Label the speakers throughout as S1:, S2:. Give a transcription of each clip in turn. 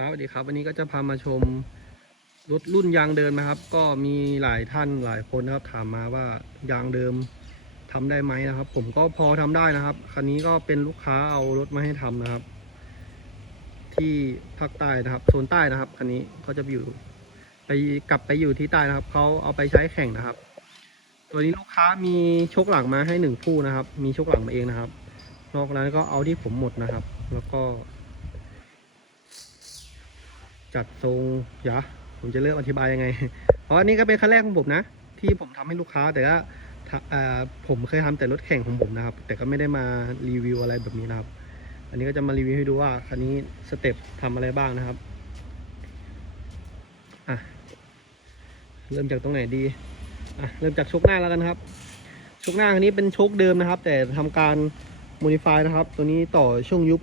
S1: ครับสวัสดีครับ วันนี้ก็จะพามาชมรถรุ่นยางเดิมนะครับ ก็มีหลายท่านหลายคนนะครับ ถามมาว่ายางเดิมทำได้ไหมนะครับ ผมก็พอทำได้นะครับ คันนี้ก็เป็นลูกค้าเอารถมาให้ทำนะครับ ที่ภาคใต้นะครับโซนใต้นะครับคันนี้เขาจะอยู่ ไปกลับไปอยู่ที่ใต้นะครับเขาเอาไปใช้แข่งนะครับ ตัวนี้ลูกค้ามีชกหลังมาให้หนึ่งคู่นะครับ มีชกหลังมาเองนะครับ นอกนั้นก็เอาที่ผมหมดนะครับ แล้วก็ จัดทรงยวผมจะเริ่มอธิบายยังไง เพราะอันนี้ก็เป็นครั้งแรกของผมนะ ที่ผมทำให้ลูกค้าแต่ว่าผมเคยทำแต่รถแข่งของผมนะครับ แต่ก็ไม่ได้มารีวิวอะไรแบบนี้นะครับ อันนี้ก็จะมารีวิวให้ดูว่าคันนี้สเต็ปทำอะไรบ้างนะครับอะเริ่มจากตรงไหนดีอะเริ่มจากชกหน้าแล้วกันครับชกหน้าคันนี้เป็นชกเดิมนะครับ แต่ทำการโมดิฟายนะครับ ตัวนี้ต่อช่วงยุบ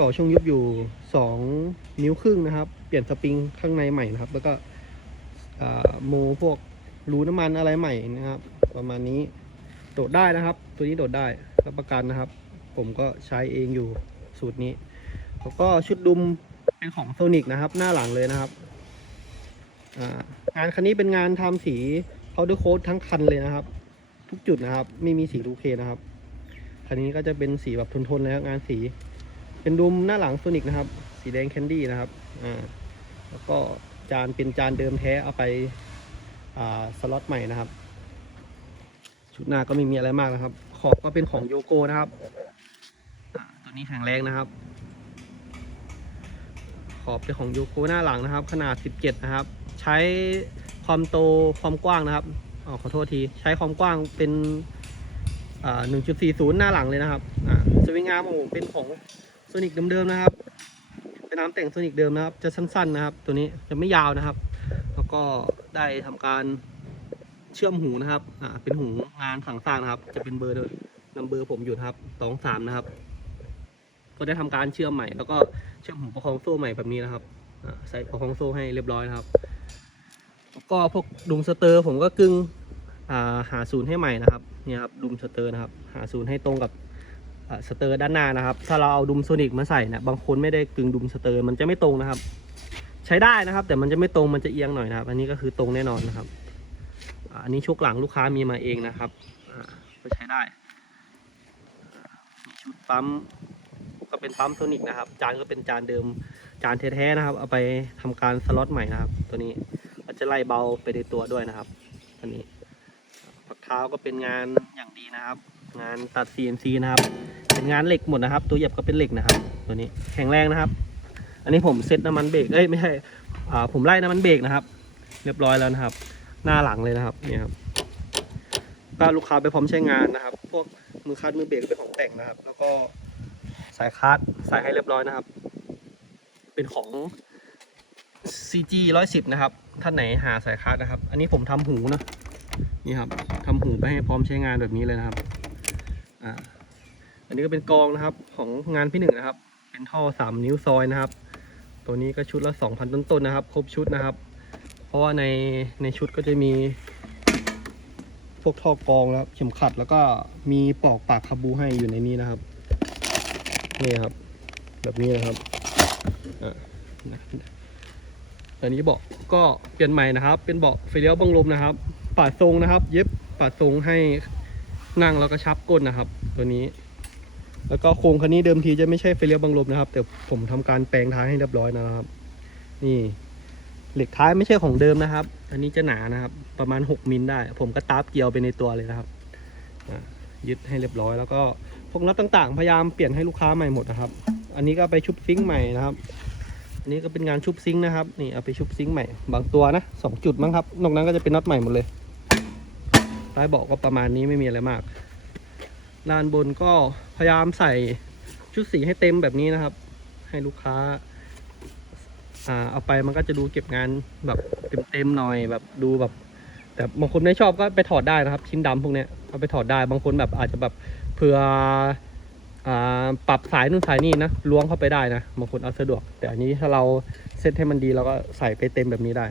S1: ต่อช่วงยุบอยู่ 2 นิ้วครึ่งนะครับ เปลี่ยนสปริงข้างในใหม่นะครับ แล้วก็โมพวกรูน้ำมันอะไรใหม่นะครับ ประมาณนี้โดดได้นะครับ ตัวนี้โดดได้รับประกันนะครับ ผมก็ใช้เองอยู่สูตรนี้ แล้วก็ชุดดุมเป็นของโซนิกนะครับ หน้าหลังเลยนะครับงานคันนี้เป็นงานทำสี powder coat ทั้งคันเลยนะครับ ทุกจุดนะครับ ไม่มีสีลูเคนะครับคันนี้ก็จะเป็นสีแบบทนๆเลยครับงานสี เป็นดุมหน้าหลังโซนิกนะครับ สีแดงแคนดี้นะครับอ่าแล้วก็จานเป็นจานเดิมแท้เอาไปอ่าสล็อตใหม่นะครับ ชุดหน้าก็ไม่มีอะไรมากนะครับ ขอบก็เป็นของโยโกนะครับตัวนี้แข็งแรงนะครับ ขอบเป็นของโยโกหน้าหลังนะครับ ขนาด 17 นะครับ ใช้ความโตความกว้างนะครับอ๋อขอโทษทีใช้ความกว้างเป็นอ่า1.40หน้าหลังเลยนะครับอ่าสวิงอาร์มของผมเป็นของ โซนิกเดิมๆนะครับ เป็นน้ำแต่งโซนิกเดิมนะครับ จะสั้นๆนะครับ ตัวนี้จะไม่ยาวนะครับ แล้วก็ได้ทำการเชื่อมหูนะครับ อ่า เป็นหูงานสั่งสร้างนะครับ จะเป็นเบอร์นัมเบอร์ผมอยู่นะครับสองสามนะครับ ก็ได้ทำการเชื่อมใหม่ แล้วก็เชื่อมหูประคองโซ่ใหม่แบบนี้นะครับใส่ประคองโซ่ให้เรียบร้อยนะครับ แล้วก็พวกดุมสเตอร์ผมก็กึ่งอ่าหาศูนย์ให้ใหม่นะครับ เนี่ยครับดุมสเตอร์นะครับ หาศูนย์ให้ตรงกับ สเตอร์ด้านหน้านะครับ ถ้าเราเอาดุมโซนิกมาใส่นี่ยบางคนไม่ได้กึงดุมสเตอร์มันจะไม่ตรงนะครับ ใช้ได้นะครับ แต่มันจะไม่ตรงมันจะเอียงหน่อยนะครับ อันนี้ก็คือตรงแน่นอนนะครับอันนี้ชุกหลังลูกค้ามีมาเองนะครับก็ใช้ได้มีชุดปั๊มก็เป็นปั๊มโซนิกนะครับ จานก็เป็นจานเดิมจานแท้ๆนะครับ เอาไปทำการสล็อตใหม่นะครับ ตัวนี้ก็จะไล่เบาไปในตัวด้วยนะครับอันนี้ฝักเท้าก็เป็นงานอย่างดีนะครับ งานตัด CNC นะครับ เป็นงานเหล็กหมดนะครับ ตัวเหยียบก็เป็นเหล็กนะครับ ตัวนี้แข็งแรงนะครับ อันนี้ผมเซ็ตน้ำมันเบรกเอ้ยไม่ใช่ผมไล่น้ำมันเบรกนะครับ เรียบร้อยแล้วนะครับ หน้าหลังเลยนะครับนี่ครับก็ลูกค้าไปพร้อมใช้งานนะครับ พวกมือคัดมือเบรกเป็นของแต่งนะครับ แล้วก็สายคัดใส่ให้เรียบร้อยนะครับ เป็นของ CG 110 นะครับ ท่านไหนหาสายคัดนะครับ อันนี้ผมทำหูนะ นี่ครับทำหูไปให้พร้อมใช้งานแบบนี้เลยนะครับ อ่าอันนี้ก็เป็นกองนะครับของงานพี่หนึ่งนะครับ เป็นท่อสามนิ้วซอยนะครับ ตัวนี้ก็ชุดละสองพันต้นๆนะครับ ครบชุดนะครับ เพราะว่าในในชุดก็จะมีพวกท่อกรองแล้วเข็มขัดแล้วก็มีปอกปากคาบูให้อยู่ในนี้นะครับนี่ครับ แบบนี้นะครับอันนี้เบาะก็เปลี่ยนใหม่นะครับ เป็นเบาะไฟเลี้ยวบังลมนะครับ ปาดทรงนะครับ เย็บปาดทรงให้ นั่งแล้วก็ชับก้นนะครับ ตัวนี้ แล้วก็โครงคันนี้เดิมทีจะไม่ใช่ไฟเลี้ยวบังลมนะครับ แต่ผมทำการแปลงท้ายให้เรียบร้อยนะครับ นี่เหล็กท้ายไม่ใช่ของเดิมนะครับ อันนี้จะหนานะครับ ประมาณ 6มิลได้ ผมก็ตาบเกลียวไปในตัวเลยนะครับยึดให้เรียบร้อย แล้วก็พวกน็อตต่างๆ พยายามเปลี่ยนให้ลูกค้าใหม่หมดนะครับ อันนี้ก็ไปชุบซิงค์ใหม่นะครับ อันนี้ก็เป็นงานชุบซิงค์นะครับ นี่เอาไปชุบซิงค์ใหม่ บางตัวนะสองจุดมั้งครับ นอกนั้นก็จะเป็นน็อตใหม่หมดเลย ใต้เบาะก็ประมาณนี้ไม่มีอะไรมากด้านบนก็พยายามใส่ชุดสีให้เต็มแบบนี้นะครับ ให้ลูกค้าอ่าเอาไปมันก็จะดูเก็บงานแบบเต็มๆหน่อยแบบดูแบบ แต่บางคนไม่ชอบก็ไปถอดได้นะครับ ชิ้นดำพวกเนี้ยเอาไปถอดได้บางคนแบบอาจจะแบบเผื่อปรับสายนู่นสายนี่นะล้วงเข้าไปได้นะบางคนเอาสะดวก แต่อันนี้ถ้าเราเซตให้มันดีเราก็ใส่ไปเต็มแบบนี้ได้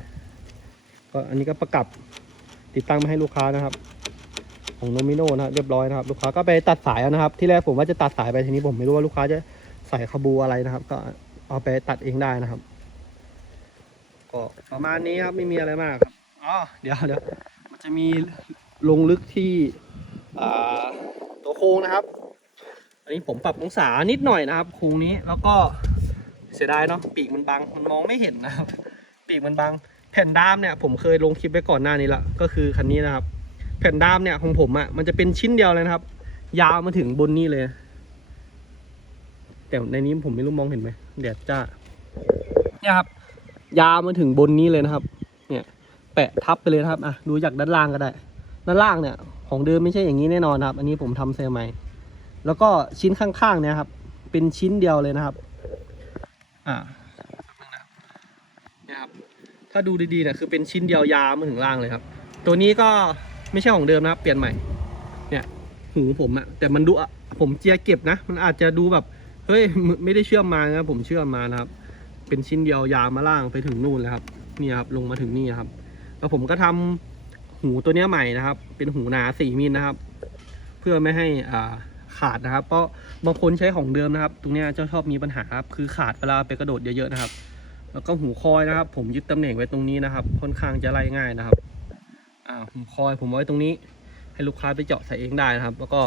S1: ก็อันนี้ก็ประกับติดตั้งมาให้ลูกค้านะครับ ของโนมิโนนะครับเรียบร้อยนะครับ ลูกค้าก็ไปตัดสายนะครับ ที่แรกผมว่าจะตัดสายไปทีนี้ผมไม่รู้ว่าลูกค้าจะใส่คาบูอะไรนะครับ ก็เอาไปตัดเองได้นะครับ ก็ประมาณนี้ครับไม่มีอะไรมากครับอ๋อเดี๋ยวเดี๋ยวมันจะมีลงลึกที่ตัวโครงนะครับ อันนี้ผมปรับองศานิดหน่อยนะครับโครงนี้แล้วก็เสียดายเนาะปีกมันบังมันมองไม่เห็นนะครับ ปีกมันบังแผ่นด้ามเนี่ยผมเคยลงคลิปไว้ก่อนหน้านี้ละก็คือคันนี้นะครับ แผ่นด้ามเนี่ยของผมอะ่ะมันจะเป็นชิ้นเดียวเลยนะครับ ยาวมาถึงบนนี้เลย แต่ในนี้ผมไม่รู้มองเห็นไหมแดดจ้าเนี่ยครับ ยาวมาถึงบนนี้เลยนะครับ เนี่ย แปะทับไปเลยครับอะดูจากด้านล่างก็ได้ ด้านล่างเนี่ย ของเดิมไม่ใช่อย่างนี้แน่นอนครับ อันนี้ผมทำเซอร์ใหม่แล้วก็ชิ้นข้างๆเนี่ยครับ เป็นชิ้นเดียวเลยนะครับ อ่าเนี่ยครับถ้าดูดีๆเนี่ยคือเป็นชิ้นเดียวยาวมาถึงล่างเลยครับ ตัวนี้ก็ ไม่ใช่ของเดิมนะครับเปลี่ยนใหม่ เนี่ย หูผมอะแต่มันดูอะผมเจียเก็บนะ มันอาจจะดูแบบ เฮ้ย ไม่ไม่ได้เชื่อมมานะผมเชื่อมมานะครับ เป็นชิ้นเดียวยาวมาล่างไปถึงนู่นเลยครับ นี่ครับ ลงมาถึงนี่ครับ แล้วผมก็ทำหูตัวเนี้ยใหม่นะครับ เป็นหูหนาสี่มิลนะครับ เพื่อไม่ให้อ่าขาดนะครับ เพราะบางคนใช้ของเดิมนะครับ ตรงเนี้ยจะชอบมีปัญหาครับ คือขาดเวลาไปกระโดดเยอะๆนะครับ แล้วก็หูคอยนะครับ ผมยึดตำแหน่งไว้ตรงนี้นะครับ ค่อนข้างจะไล่ง่ายนะครับ อ่าหูคอยผมไว้ตรงนี้ ให้ลูกค้าไปเจาะใส่เองได้นะครับ แล้วก็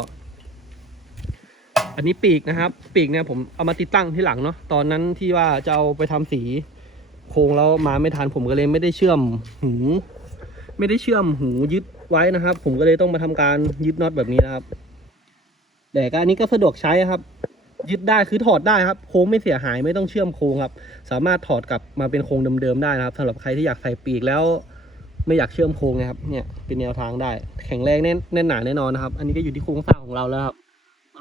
S1: อันนี้ปีกนะครับ ปีกเนี่ยผมเอามาติดตั้งที่หลังเนาะตอนนั้นที่ว่าจะเอาไปทำสีโครงแล้วมาไม่ทันผมก็เลยไม่ได้เชื่อมหูไม่ได้เชื่อมหูยึดไว้นะครับ ผมก็เลยต้องมาทำการยึดน็อตแบบนี้นะครับแต่ก็อันนี้ก็สะดวกใช้ครับ ยึดได้คือถอดได้ครับโค้งไม่เสียหายไม่ต้องเชื่อมโค้งครับ สามารถถอดกลับมาเป็นโครงเดิมๆได้นะครับสำหรับใครที่อยากใส่ปีกแล้ว ไม่อยากเชื่อมโครงนะครับ เนี่ยเป็นแนวทางได้ แข็งแรงแน่นแน่นหนาแน่นอนนะครับ อันนี้ก็อยู่ที่โครงสร้างของเราแล้วครับ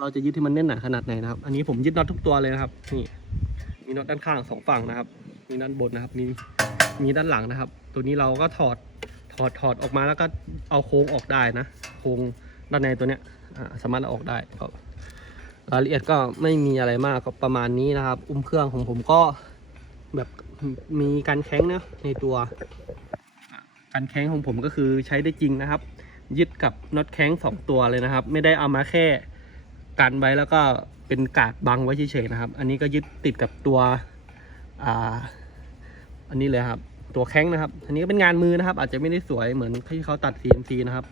S1: เราจะยึดให้มันแน่นหนาขนาดไหนนะครับ อันนี้ผมยึดน็อตทุกตัวเลยนะครับนี่มีน็อตด้านข้างสองฝั่งนะครับ มีด้านบนนะครับ มีมีด้านหลังนะครับ ตัวนี้เราก็ถอดถอดถอดออกมาแล้วก็เอาโค้งออกได้นะ โค้งด้านในตัวเนี้ยสามารถเอาออกได้ก็รายละเอียดก็ไม่มีอะไรมากก็ประมาณนี้นะครับ อุ้มเครื่องของผมก็แบบมีการแข้งนะในตัว การแข้งของผมก็คือใช้ได้จริงนะครับ ยึดกับน็อตแข้งสองตัวเลยนะครับ ไม่ได้เอามาแค่กันไว้แล้วก็เป็นกาดบังไว้เฉยๆนะครับ อันนี้ก็ยึดติดกับตัวอ่าอันนี้เลยครับตัวแข้งนะครับ อันนี้ก็เป็นงานมือนะครับ อาจจะไม่ได้สวยเหมือนที่เขาตัด CNC นะครับ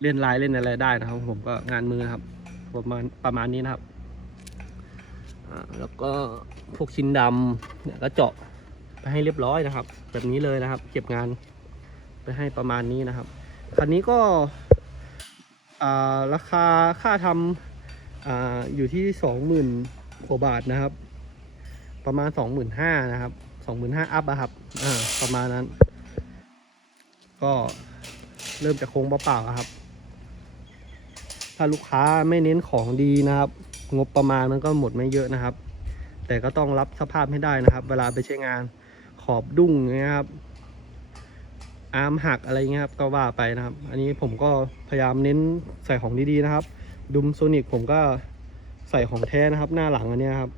S1: เล่นลายเล่นอะไรได้นะครับ ผมก็งานมือนะครับประมาณประมาณนี้นะครับแล้วก็พวกชิ้นดำเนี่ยก็เจาะไปให้เรียบร้อยนะครับ แบบนี้เลยนะครับ เก็บงาน ไปให้ประมาณนี้นะครับ คันนี้ก็ราคาค่าทำออยู่ที่สองหมื่นกว่าบาทนะครับ ประมาณสองหมื่นห้านะครับสองหมื่นห้าอัพอะครับประมาณนั้น ก็เริ่มจากโครงเปล่าๆอะครับ ถ้าลูกค้าไม่เน้นของดีนะครับ งบประมาณมันก็หมดไม่เยอะนะครับ แต่ก็ต้องรับสภาพให้ได้นะครับ เวลาไปใช้งานขอบดุ้งอย่างเงี้ยครับ อาร์มหักอะไรเงี้ยครับก็ว่าไปนะครับ อันนี้ผมก็พยายามเน้นใส่ของดีๆนะครับ ดุมโซนิกผมก็ใส่ของแท้นะครับ หน้าหลังอันนี้ครับ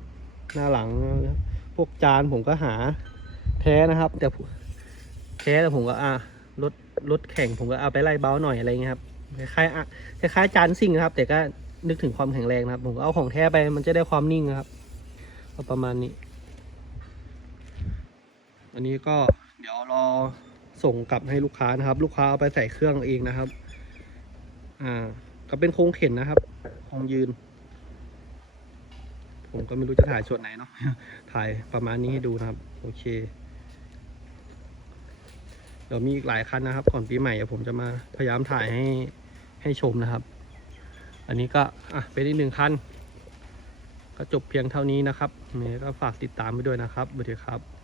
S1: หน้าหลังพวกจานผมก็หาแท้นะครับ แต่แท้แต่ผมก็อะรถรถแข่งผมก็เอาไปไล่เบ้าหน่อยอะไรเงี้ยครับคล้ายคล้ายจานซิ่งนะครับ แต่ก็นึกถึงความแข็งแรงนะครับ ผมก็เอาของแท้ไปมันจะได้ความนิ่งครับก็ประมาณนี้ อันนี้ก็เดี๋ยวรอ ส่งกลับให้ลูกค้านะครับ ลูกค้าเอาไปใส่เครื่องเองนะครับ อ่า ก็เป็นโครงเข็นนะครับโครงยืน ผมก็ไม่รู้จะถ่ายส่วนไหนเนาะถ่ายประมาณนี้ให้ดูนะครับ โอเค เดี๋ยวมีอีกหลายคันนะครับ ก่อนปีใหม่เดี๋ยวผมจะมาพยายามถ่ายให้ให้ชมนะครับ อันนี้ก็อะเป็นอีกหนึ่งคันก็จบเพียงเท่านี้นะครับเมย์ก็ฝากติดตามไปด้วยนะครับสวัสดีครับ